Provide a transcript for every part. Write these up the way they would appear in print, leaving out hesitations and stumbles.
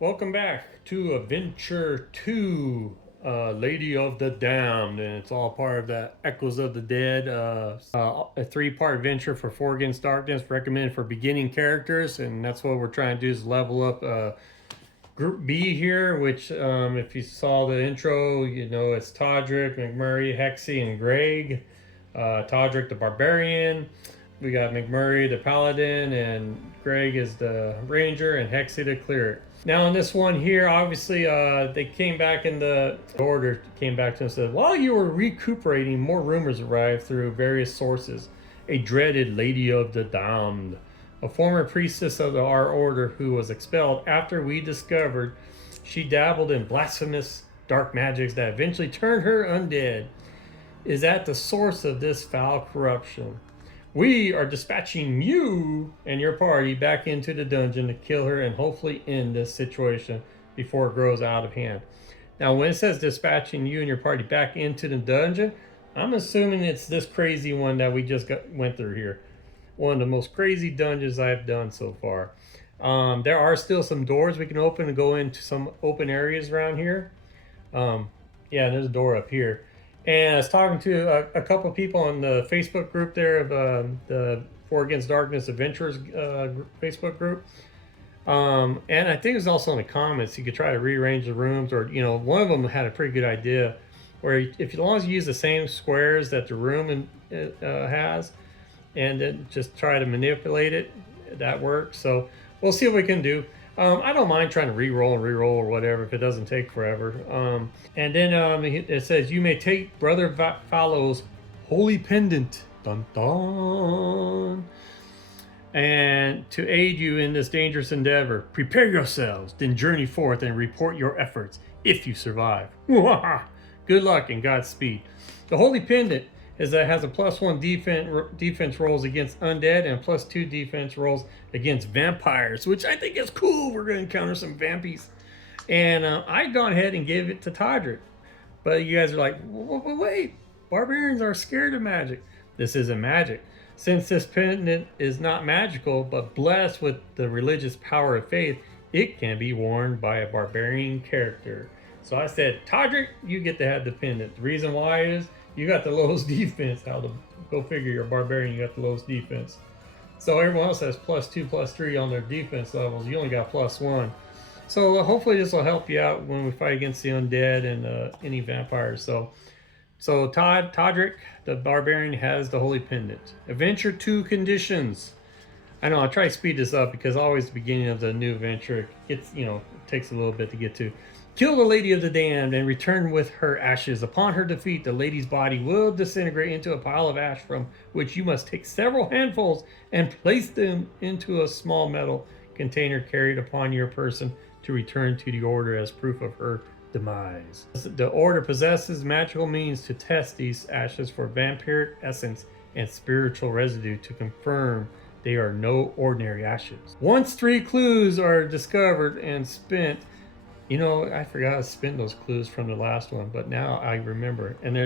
Welcome back to Adventure 2, Lady of the Damned, and it's all part of the Echoes of the Dead, a three-part adventure for 4 Against Darkness, recommended for beginning characters, and that's what we're trying to do is level up Group B here, which if you saw the intro, you know it's Toddrick, McMurray, Hexy, and Greg. Toddrick the Barbarian. We got McMurray the Paladin, and Greg is the Ranger, and Hexy the Cleric. Now in this one here, obviously they came back in the order, came back to us and said, while you were recuperating, more rumors arrived through various sources. A dreaded Lady of the Damned, a former priestess of our order who was expelled after we discovered she dabbled in blasphemous dark magics that eventually turned her undead, is at the source of this foul corruption. We are dispatching you and your party back into the dungeon to kill her and hopefully end this situation before it grows out of hand. Now, when it says dispatching you and your party back into the dungeon, I'm assuming it's this crazy one that we just went through here. One of the most crazy dungeons I've done so far. There are still some doors we can open to go into some open areas around here. Yeah, there's a door up here. And I was talking to a couple of people on the Facebook group there of the 4 Against Darkness Adventurers Facebook group. And I think it was also in the comments, you could try to rearrange the rooms, or, you know, one of them had a pretty good idea where if as long as you use the same squares that the room has, and then just try to manipulate it, that works. So we'll see what we can do. I don't mind trying to re-roll or whatever if it doesn't take forever. And then it says you may take Brother Fallow's holy pendant, dun dun, and to aid you in this dangerous endeavor. Prepare yourselves, then journey forth and report your efforts if you survive. Good luck and Godspeed. The holy pendant is that it has a +1 defense rolls against undead and +2 defense rolls against vampires, which I think is cool. We're going to encounter some vampies. And I'd gone ahead and gave it to Toddrick. But you guys are like, wait, barbarians are scared of magic. This isn't magic. Since this pendant is not magical, but blessed with the religious power of faith, it can be worn by a barbarian character. So I said, Toddrick, you get to have the pendant. The reason why is you got the lowest defense. How to go figure, you're a barbarian, you got the lowest defense. So everyone else has +2, +3 on their defense levels. You only got +1. So hopefully this will help you out when we fight against the undead and any vampires. So Toddrick, the barbarian, has the holy pendant. Adventure 2 conditions. I know I'll try to speed this up because always the beginning of the new adventure it takes a little bit to get to. Kill the Lady of the Damned and return with her ashes. Upon her defeat, the lady's body will disintegrate into a pile of ash from which you must take several handfuls and place them into a small metal container carried upon your person to return to the order as proof of her demise. The order possesses magical means to test these ashes for vampiric essence and spiritual residue to confirm they are no ordinary ashes. Once 3 clues are discovered and spent, you know, I forgot to spend those clues from the last one, but now I remember, and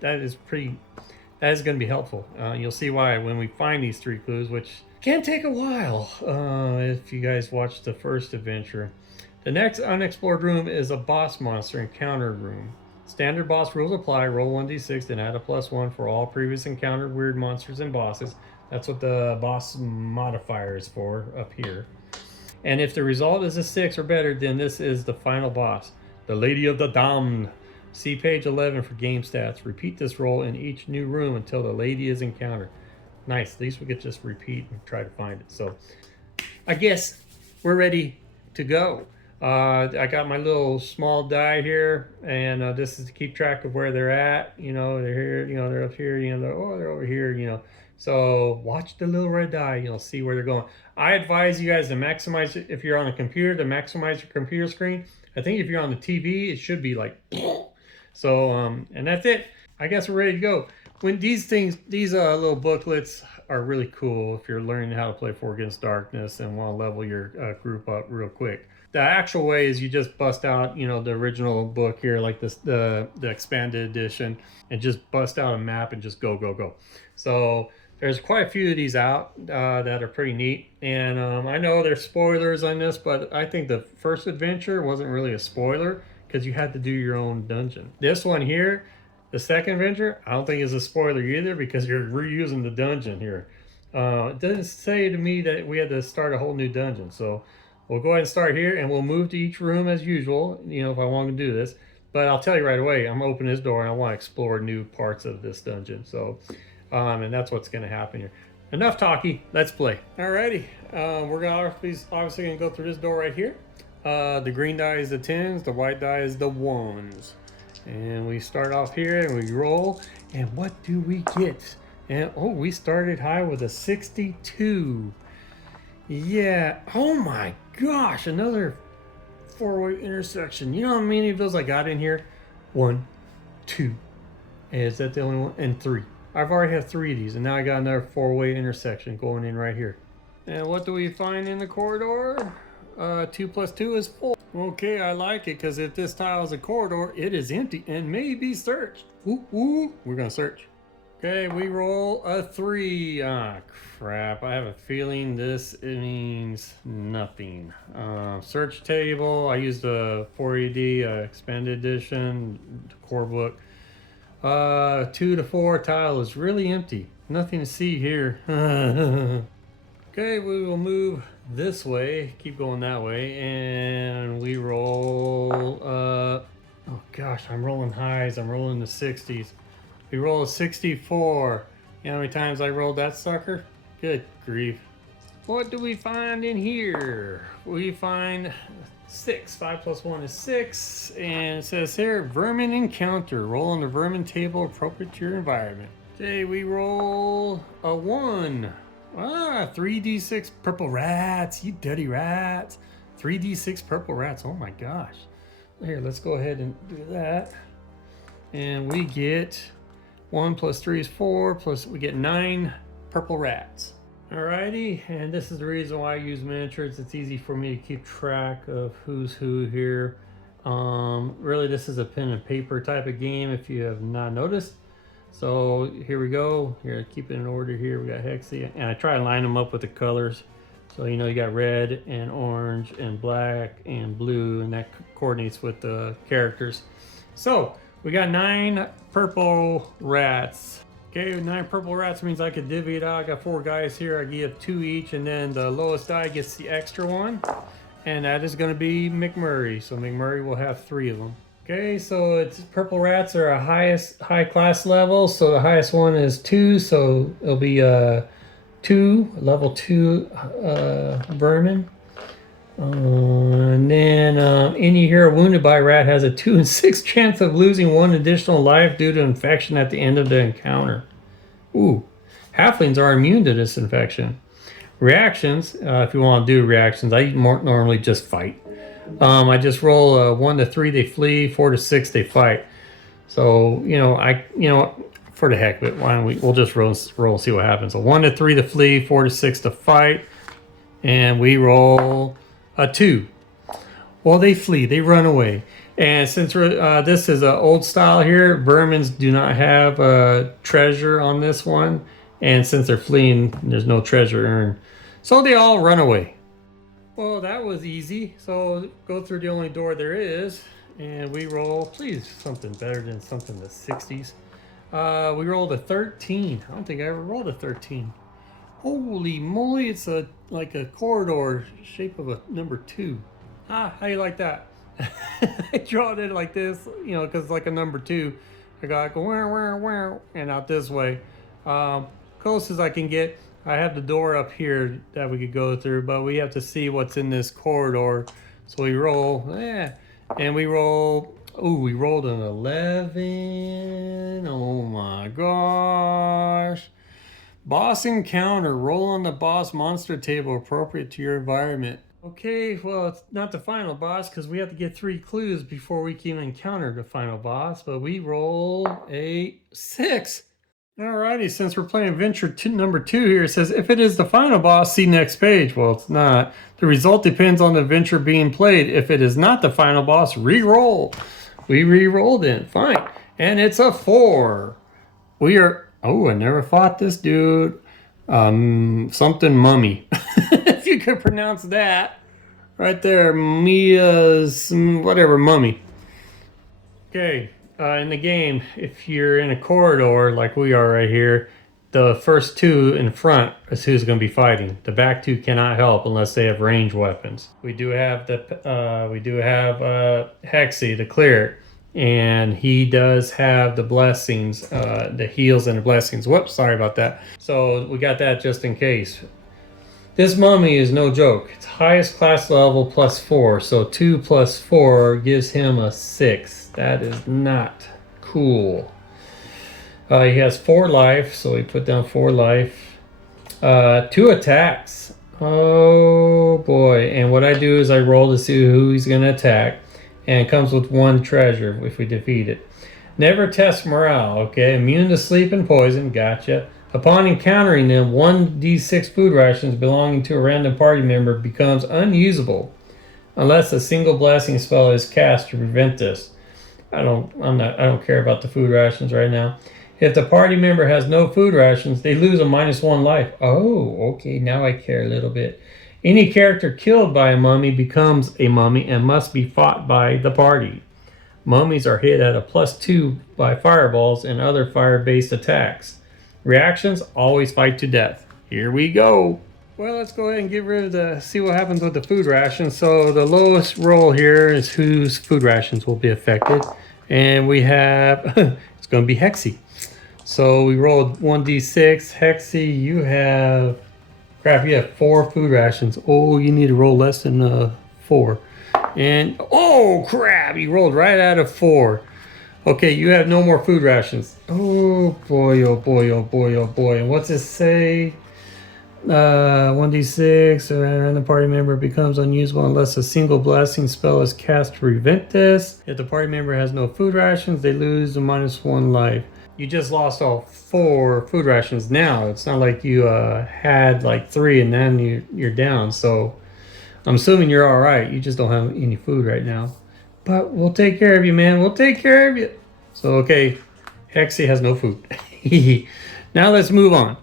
that is going to be helpful. You'll see why when we find these 3 clues, which can take a while if you guys watch the first adventure. The next unexplored room is a boss monster encounter room. Standard boss rules apply. Roll 1d6, then add a +1 for all previous encountered weird monsters and bosses. That's what the boss modifier is for up here. And if the result is a 6 or better, then this is the final boss, the Lady of the Damned. See page 11 for game stats. Repeat this roll in each new room until the lady is encountered. Nice. At least we could just repeat and try to find it. So I guess we're ready to go. I got my little small die here, and this is to keep track of where they're at. You know, they're here, you know, they're up here, you know, they're over here, you know. So watch the little red die, you'll see where they're going. I advise you guys to maximize it if you're on a computer, to maximize your computer screen. I think if you're on the TV, it should be like, so, and that's it. I guess we're ready to go. When these little booklets are really cool if you're learning how to play 4 Against Darkness and want to level your group up real quick. The actual way is you just bust out, you know, the original book here, like this, the expanded edition, and just bust out a map and just go. So There's quite a few of these out that are pretty neat. And I know there's spoilers on this, but I think the first adventure wasn't really a spoiler because you had to do your own dungeon. This one here, the second adventure, I don't think is a spoiler either because you're reusing the dungeon here. It doesn't say to me that we had to start a whole new dungeon. So we'll go ahead and start here and we'll move to each room as usual, if I want to do this. But I'll tell you right away, I'm opening this door and I want to explore new parts of this dungeon. So, and that's what's going to happen here. Enough talky, let's play. Alrighty, we're gonna obviously going to go through this door right here. The green die is the 10s, the white die is the 1s. And we start off here and we roll. And what do we get? And oh, we started high with a 62. Yeah, oh my gosh, another four-way intersection. You know how many of those I got in here? 1, 2. Is that the only one? And 3. I've already had 3 of these, and now I got another four-way intersection going in right here. And what do we find in the corridor? 2 plus 2 is 4. Okay, I like it, because if this tile is a corridor, it is empty and may be searched. Ooh, we're gonna search. Okay, we roll a 3. Ah, crap. I have a feeling this means nothing. Search table. I used a 4AD expanded edition core book. 2 to 4 tile is really empty. Nothing to see here. Okay, we will move this way. Keep going that way. And we roll... oh gosh, I'm rolling highs. I'm rolling the 60s. We roll a 64. You know how many times I rolled that sucker? Good grief. What do we find in here? We find 6. 5 plus 1 is 6. And it says here, vermin encounter. Roll on the vermin table appropriate to your environment. Okay, we roll a 1. 3d6 purple rats. You dirty rats. 3d6 purple rats. Oh my gosh. Here, let's go ahead and do that. And we get... 1 plus 3 is 4, plus we get 9 purple rats. Alrighty, and this is the reason why I use miniatures. It's easy for me to keep track of who's who here. Really, this is a pen and paper type of game if you have not noticed. So here we go. Here, keep it in order here. We got Hexy, and I try to line them up with the colors. So you got red and orange and black and blue, and that coordinates with the characters. So we got 9 purple rats. Okay, 9 purple rats means I could divvy it out. I got 4 guys here. I give 2 each, and then the lowest die gets the extra one. And that is going to be McMurray. So McMurray will have 3 of them. Okay, so it's purple rats are a high class level. So the highest one is 2. So it'll be 2, level 2 vermin. And then any hero wounded by a rat has a 2 in 6 chance of losing 1 additional life due to infection at the end of the encounter. Ooh, halflings are immune to this infection. Reactions, if you want to do reactions, I normally just fight. I just roll 1 to 3 they flee, 4 to 6 they fight. So for the heck of it, why don't we'll just roll and see what happens. So 1 to 3 to flee, 4 to 6 to fight, and we roll a 2. Well, they flee, they run away. And since this is an old style here, vermins do not have treasure on this one. And since they're fleeing, there's no treasure earned. So they all run away. Well, that was easy. So go through the only door there is. And we roll, please, something better than something in the 60s. We rolled a 13. I don't think I ever rolled a 13. Holy moly, it's like a corridor shape of a number 2. How you like that? I draw it like this, because it's like a number 2. I got go where, and out this way. Close as I can get. I have the door up here that we could go through, but we have to see what's in this corridor. So we roll, and we roll. Oh, we rolled an 11. Oh my gosh. Boss encounter. Roll on the boss monster table appropriate to your environment. Okay, well, it's not the final boss because we have to get 3 clues before we can encounter the final boss, but we roll a 6. Alrighty, since we're playing adventure number 2 here, it says, if it is the final boss, see next page. Well, it's not. The result depends on the adventure being played. If it is not the final boss, re-roll. We re-rolled it. Fine. And it's a 4. We are... Oh, I never fought this dude. Something mummy. If you could pronounce that. Right there, Mia's whatever mummy. Okay, in the game, if you're in a corridor like we are right here, the first two in front is who's going to be fighting. The back two cannot help unless they have ranged weapons. We do have Hexy, the cleric, and he does have the blessings, the heals and the blessings. Whoops, sorry about that. So we got that just in case. This mummy is no joke. It's highest class level +4, so 2 + 4 gives him a 6. That is not cool. He has 4 life, so we put down 4 life. 2 attacks. Oh boy. And what I do is I roll to see who he's going to attack, and it comes with 1 treasure if we defeat it. Never test morale, okay? Immune to sleep and poison, gotcha. Upon encountering them, 1d6 food rations belonging to a random party member becomes unusable unless a single blessing spell is cast to prevent this. I don't care about the food rations right now. If the party member has no food rations, they lose a -1 life. Oh, okay, now I care a little bit. Any character killed by a mummy becomes a mummy and must be fought by the party. Mummies are hit at a +2 by fireballs and other fire-based attacks. Reactions, always fight to death. Here we go. Well, let's go ahead and get rid of see what happens with the food rations. So the lowest roll here is whose food rations will be affected. And we have, it's going to be Hexy. So we rolled 1d6. Hexy, you have 4 food rations. Oh, you need to roll less than 4. And, oh crap, you rolled right out of 4. Okay, you have no more food rations. Oh boy, oh boy, oh boy, oh boy. And what's it say? 1d6, and the party member becomes unusable unless a single blessing spell is cast to prevent this. If the party member has no food rations, they lose a -1 life. You just lost all 4 food rations now. It's not like you had like 3 and then you're down. So I'm assuming you're all right. You just don't have any food right now. But we'll take care of you, man. We'll take care of you. So, okay, Hexy has no food. Now let's move on.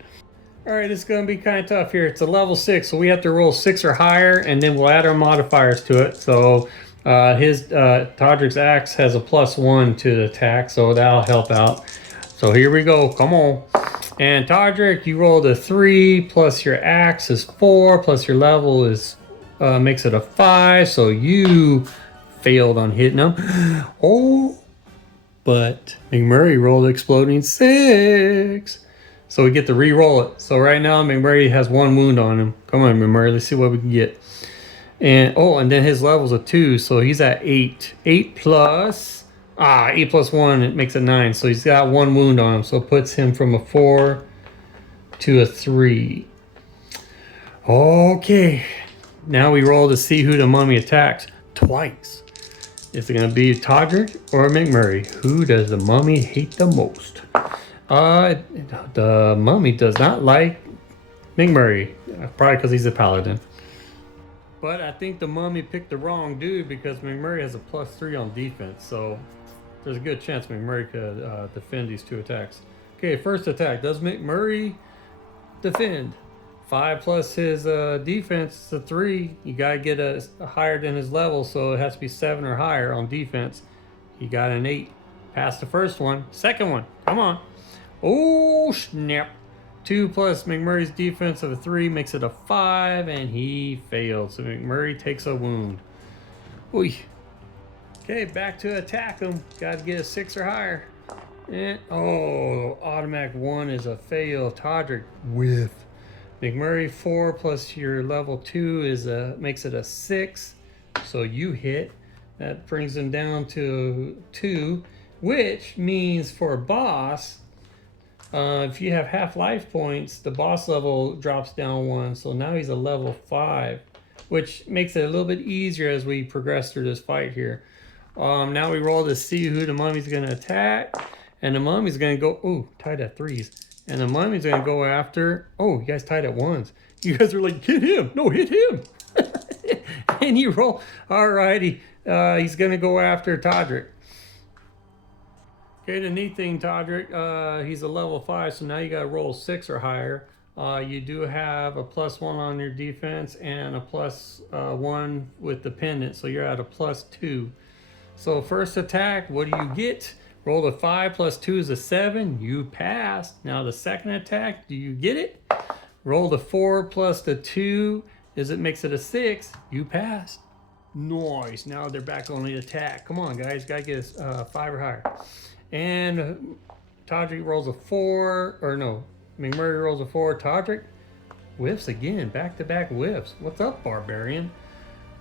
All right, it's going to be kind of tough here. It's a level 6, so we have to roll 6 or higher, and then we'll add our modifiers to it. So Toddrick's axe has a +1 to the attack, so that'll help out. So here we go. Come on. And Toddrick, you rolled a 3 plus your axe is 4 plus your level is makes it a 5. So you failed on hitting them. Oh, but McMurray rolled exploding 6. So we get to re-roll it. So right now McMurray has 1 wound on him. Come on, McMurray, let's see what we can get. And and then his level's a 2, so he's at 8. 8 plus 1, it makes it 9. So he's got 1 wound on him. So it puts him from a 4 to a 3. Okay. Now we roll to see who the mummy attacks twice. Is it going to be Toddrick or McMurray? Who does the mummy hate the most? The mummy does not like McMurray. Probably because he's a paladin. But I think the mummy picked the wrong dude because McMurray has a +3 on defense. So there's a good chance McMurray could defend these 2 attacks. Okay, first attack. Does McMurray defend? 5 plus his defense is a 3. You gotta get a higher than his level, so it has to be 7 or higher on defense. He got an 8. Passed the first one. Second one. Come on. Oh, snap. 2 plus McMurray's defense of a 3 makes it a 5, and he failed. So McMurray takes a wound. Oy. Okay, back to attack him. Gotta get a 6 or higher. And, automatic 1 is a fail. Toddrick with McMurray 4 plus your level 2 makes it a 6. So you hit. That brings him down to 2, which means for a boss, if you have half life points, the boss level drops down 1. So now he's a level 5, which makes it a little bit easier as we progress through this fight here. Now we roll to see who the mummy's going to attack. And the mummy's going to go, tied at 3s. And the mummy's going to go after, you guys tied at 1s. You guys are like, hit him. No, hit him. And you roll. All righty. He's going to go after Toddrick. Okay, the neat thing, Toddrick, he's a level 5, so now you got to roll 6 or higher. You do have a +1 on your defense and a +1 with dependent, so you're at a +2. So first attack, what do you get? Roll a 5 +2 is a 7. You passed. Now the second attack, do you get it? Roll the 4 plus the 2 makes it a 6. You passed. Nice. Now they're back on the attack. Come on, guys. Gotta get a 5 or higher. And Toddrick rolls a 4. Or no, McMurray rolls a 4. Toddrick whiffs again. Back-to-back whiffs. What's up, Barbarian?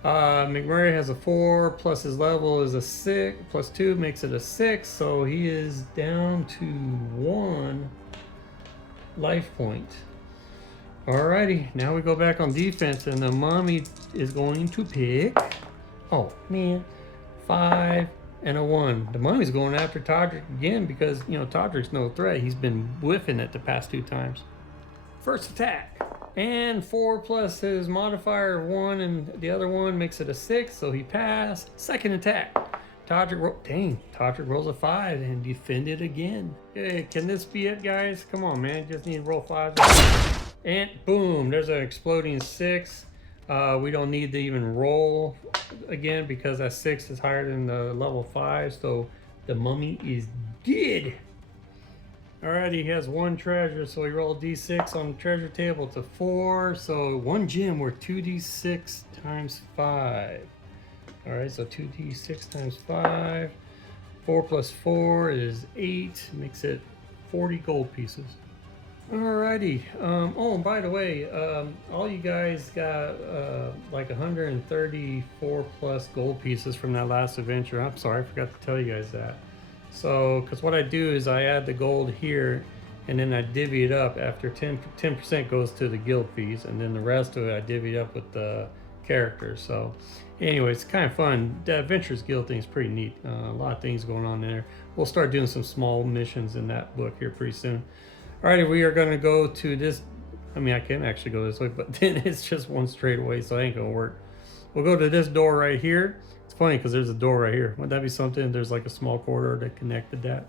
McMurray has a 4 plus his level is a 6 plus 2 makes it a 6, so he is down to 1 life point. Alrighty, now we go back on defense, and the mommy is going to pick, oh man, 5 and a 1. The mommy's going after Toddrick again because, you know, Toddrick's no threat. He's been whiffing it the past 2 times. First attack. And 4 plus his modifier of 1 and the other one makes it a 6, so he passed. Second attack. Toddrick rolls a 5 and defended again. Hey, can this be it, guys? Come on, man. Just need to roll 5. And boom, there's an exploding 6. We don't need to even roll again because that 6 is higher than the level 5, so the mummy is dead. Alright, he has 1 treasure, so he rolled d6 on the treasure table to 4. So 1 gem worth 2d6 times 5. Alright, so 2d6 times 5. 4 plus 4 is 8, makes it 40 gold pieces. Alrighty, oh, and by the way, all you guys got like 134 plus gold pieces from that last adventure. I'm sorry, I forgot to tell you guys that. So, because what I do is I add the gold here, and then I divvy it up after 10% goes to the guild fees, and then the rest of it I divvy it up with the characters. So, anyway, it's kind of fun. The Adventures Guild thing is pretty neat. A lot of things going on there. We'll start doing some small missions in that book here pretty soon. Alrighty, we are going to go to this. I mean, I can actually go this way, but then it's just one straight away, so it ain't going to work. We'll go to this door right here. It's funny because there's a door right here. Wouldn't that be something? There's like a small corridor that connected that.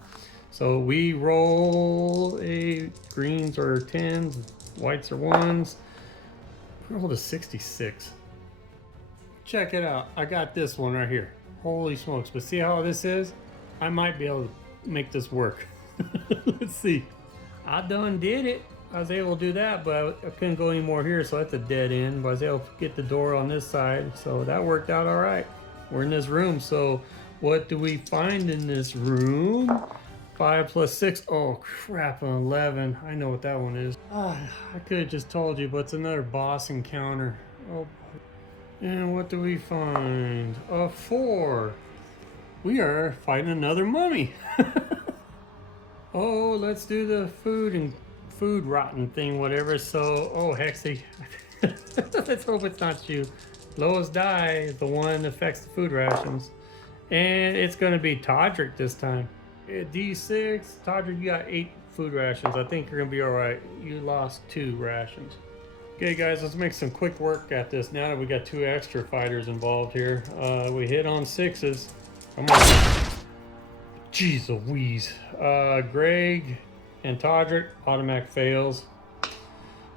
So we roll a greens or 10s, whites or 1s. We rolled a 66. Check it out. I got this one right here. Holy smokes. But see how this is? I might be able to make this work. Let's see. I done did it. I was able to do that, but I couldn't go any more here, so that's a dead end. But I was able to get the door on this side, so that worked out all right. We're in this room, so what do we find in this room? 5 plus 6. Oh crap, an 11. I know what that one is. I could have just told you, but it's another boss encounter. Oh, and what do we find? A 4. We are fighting another mummy. Oh, let's do the food rotten thing, whatever. So, oh, Hexy. Let's hope it's not you. Lowest die is the one that affects the food rations. And it's going to be Toddrick this time. D6. Toddrick, you got 8 food rations. I think you're going to be all right. You lost 2 rations. Okay, guys, let's make some quick work at this now that we got 2 extra fighters involved here. We hit on 6s. Come on. Jeez Louise. Greg and Toddrick, automatic fails.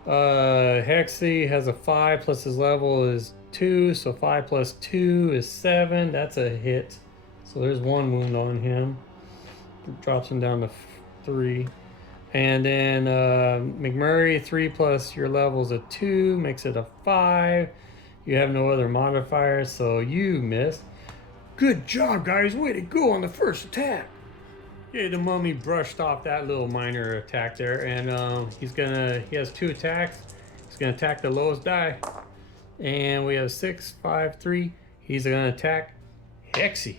Hexy has a 5 plus his level is 2, so 5 plus 2 is 7. That's a hit. So there's 1 wound on him. Drops him down to 3. And then McMurray, 3 plus your level is a 2, makes it a 5. You have no other modifiers, so you missed. Good job, guys. Way to go on the first attack. Okay, the mummy brushed off that little minor attack there, and he has 2 attacks. He's gonna attack the lowest die, and we have 6, 5, 3. He's gonna attack Hexy.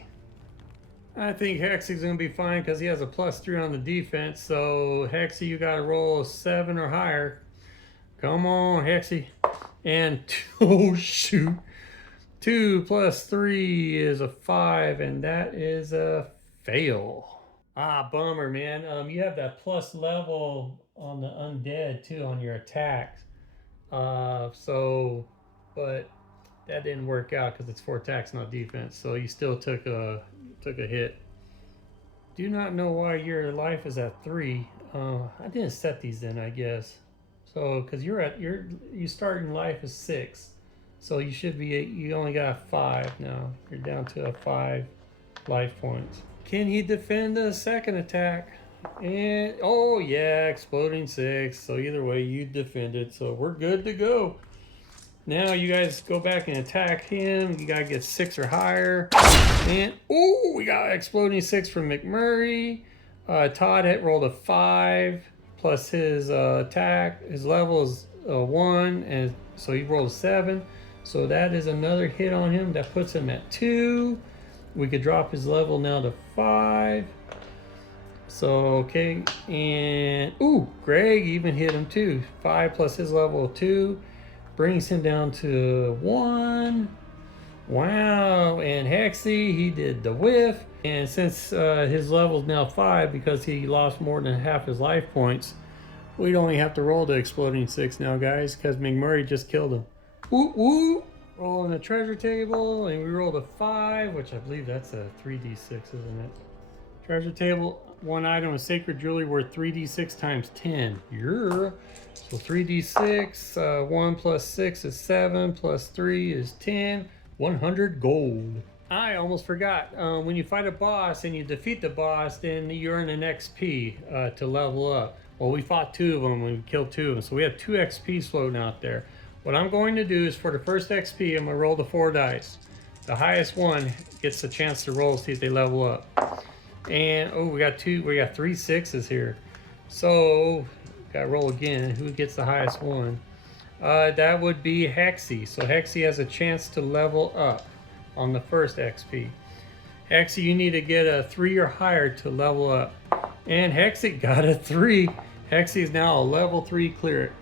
I think Hexy's gonna be fine because he has a +3 on the defense. So Hexy, you gotta roll a 7 or higher. Come on, Hexy. And oh shoot, 2 plus 3 is a 5, and that is a fail. Ah, bummer, man. You have that plus level on the undead too on your attacks. But that didn't work out because it's for attacks, not defense. So you still took a hit. Do not know why your life is at 3. I didn't set these in, I guess. So, because you start in life as 6, so you should be you only got 5 now. You're down to 5 life points. Can he defend the second attack? And oh yeah, exploding 6. So either way, you defended. So we're good to go. Now you guys go back and attack him. You gotta get 6 or higher. And oh, we got exploding 6 from McMurray. Todd had rolled a 5 plus his attack. His level is 1, and so he rolled a 7. So that is another hit on him. That puts him at 2. We could drop his level now to 5. So okay, and ooh, Greg even hit him too. 5 plus his level of 2 brings him down to 1. Wow, and Hexy, he did the whiff. And since his level is now 5 because he lost more than half his life points, we'd only have to roll the exploding 6 now, guys, because McMurray just killed him. Woo woo! Roll on the treasure table, and we rolled a 5, which I believe that's a 3d6, isn't it? Treasure table, 1 item of sacred jewelry worth 3d6 times 10. Yeah. So 3d6, 1 plus 6 is 7, plus 3 is 10. 100 gold. I almost forgot. When you fight a boss and you defeat the boss, then you earn an XP to level up. Well, we fought 2 of them. We killed 2 of them. So we have 2 XPs floating out there. What I'm going to do is for the first XP, I'm going to roll the 4 dice. The highest one gets a chance to roll, see if they level up. And oh, we got 3 6s here. So gotta roll again. Who gets the highest one? That would be Hexy. So Hexy has a chance to level up on the first XP. Hexy, you need to get a 3 or higher to level up. And Hexy got a 3. Hexy is now a level 3 cleric.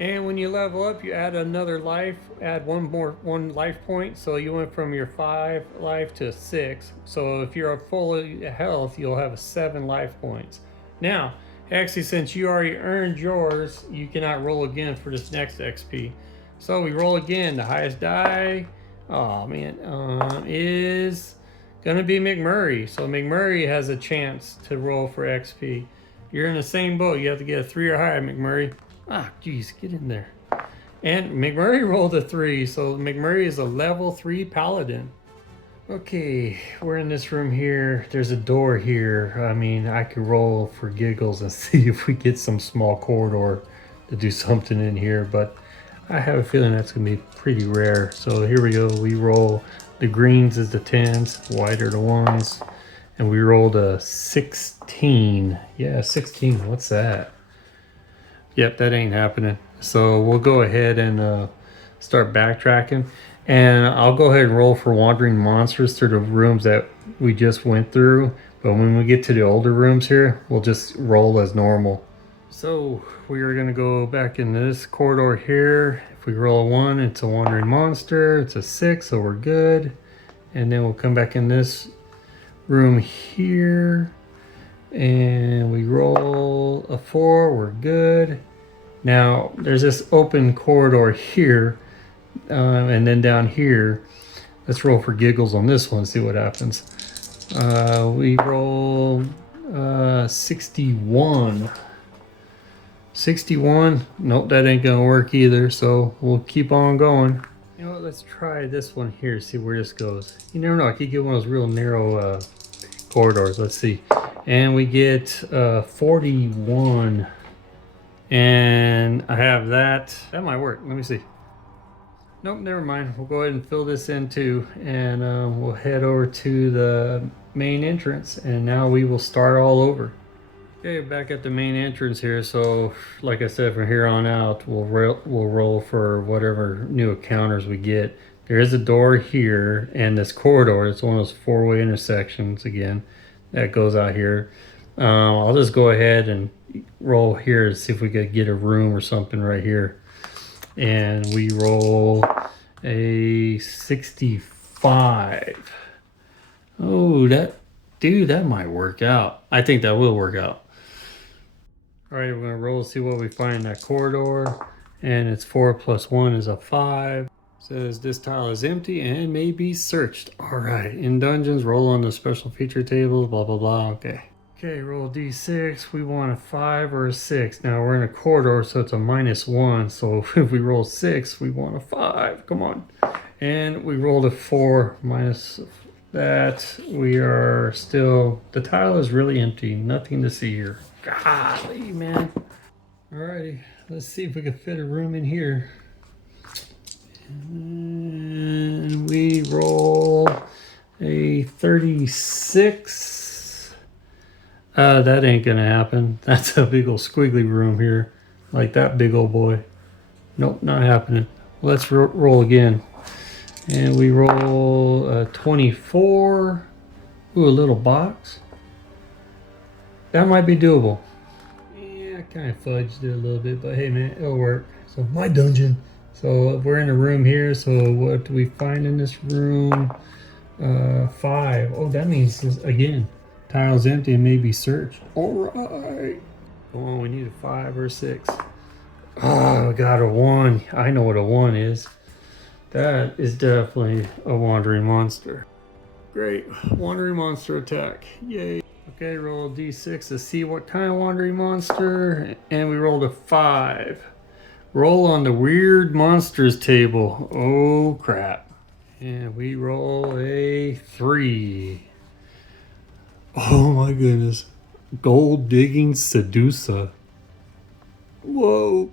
And when you level up, you add another life, add one life point. So you went from your 5 life to 6. So if you're at full health, you'll have 7 life points. Now, Hexy, since you already earned yours, you cannot roll again for this next XP. So we roll again. The highest die, oh man, is gonna be McMurray. So McMurray has a chance to roll for XP. You're in the same boat. You have to get a 3 or higher, McMurray. Ah, geez, get in there. And McMurray rolled a 3, so McMurray is a level 3 paladin. Okay, we're in this room here. There's a door here. I mean, I could roll for giggles and see if we get some small corridor to do something in here, but I have a feeling that's gonna be pretty rare. So here we go. We roll the greens as the 10s, white are the 1s, and we rolled a 16. Yeah, 16. What's that? Yep, that ain't happening. So we'll go ahead and start backtracking. And I'll go ahead and roll for wandering monsters through the rooms that we just went through. But when we get to the older rooms here, we'll just roll as normal. So we are going to go back in this corridor here. If we roll a 1, it's a wandering monster. It's a 6, so we're good. And then we'll come back in this room here. And we roll a 4, we're good. Now there's this open corridor here. And then down here, let's roll for giggles on this one, see what happens. We roll 61. 61, nope, that ain't gonna work either, so we'll keep on going. You know what, let's try this one here, see where this goes. You never know, I could get one of those real narrow corridors. Let's see. And we get 41. And I have that. That might work, let me see. Nope, never mind. We'll go ahead and fill this in too, and we'll head over to the main entrance, and now we will start all over. Okay, back at the main entrance here. So, like I said, from here on out, we'll roll for whatever new encounters we get. There is a door here, and this corridor. It's one of those 4-way intersections again that goes out here. I'll just go ahead and roll here to see if we could get a room or something right here. And we roll a 65. Oh, that might work out. I think that will work out. All right, we're gonna roll to see what we find in that corridor. And it's 4 plus 1 is a 5. Says this tile is empty and may be searched. All right, in dungeons, roll on the special feature tables, blah, blah, blah. Okay, Okay, roll d6. We want a 5 or a 6. Now we're in a corridor, so it's a -1. So if we roll 6, we want a 5. Come on. And we rolled a 4 minus that. We are still... The tile is really empty. Nothing to see here. Golly, man. Alrighty. Let's see if we can fit a room in here. And we roll a 36. That ain't gonna happen. That's a big old squiggly room here. Like that big old boy. Nope, not happening. Let's roll again. And we roll a 24. Ooh, a little box. That might be doable. Yeah, I kind of fudged it a little bit, but hey man, it'll work. So my dungeon. So we're in a room here. So what do we find in this room? 5. Oh, that means again. Tile's empty and may be searched. Alright. Come on, we need a 5 or a 6. Oh, I got a 1. I know what a 1 is. That is definitely a wandering monster. Great. Wandering monster attack. Yay. Okay, roll a d6 to see what kind of wandering monster. And we rolled a 5. Roll on the weird monsters table. Oh, crap. And we roll a 3. Oh my goodness. Gold digging seducer. Whoa.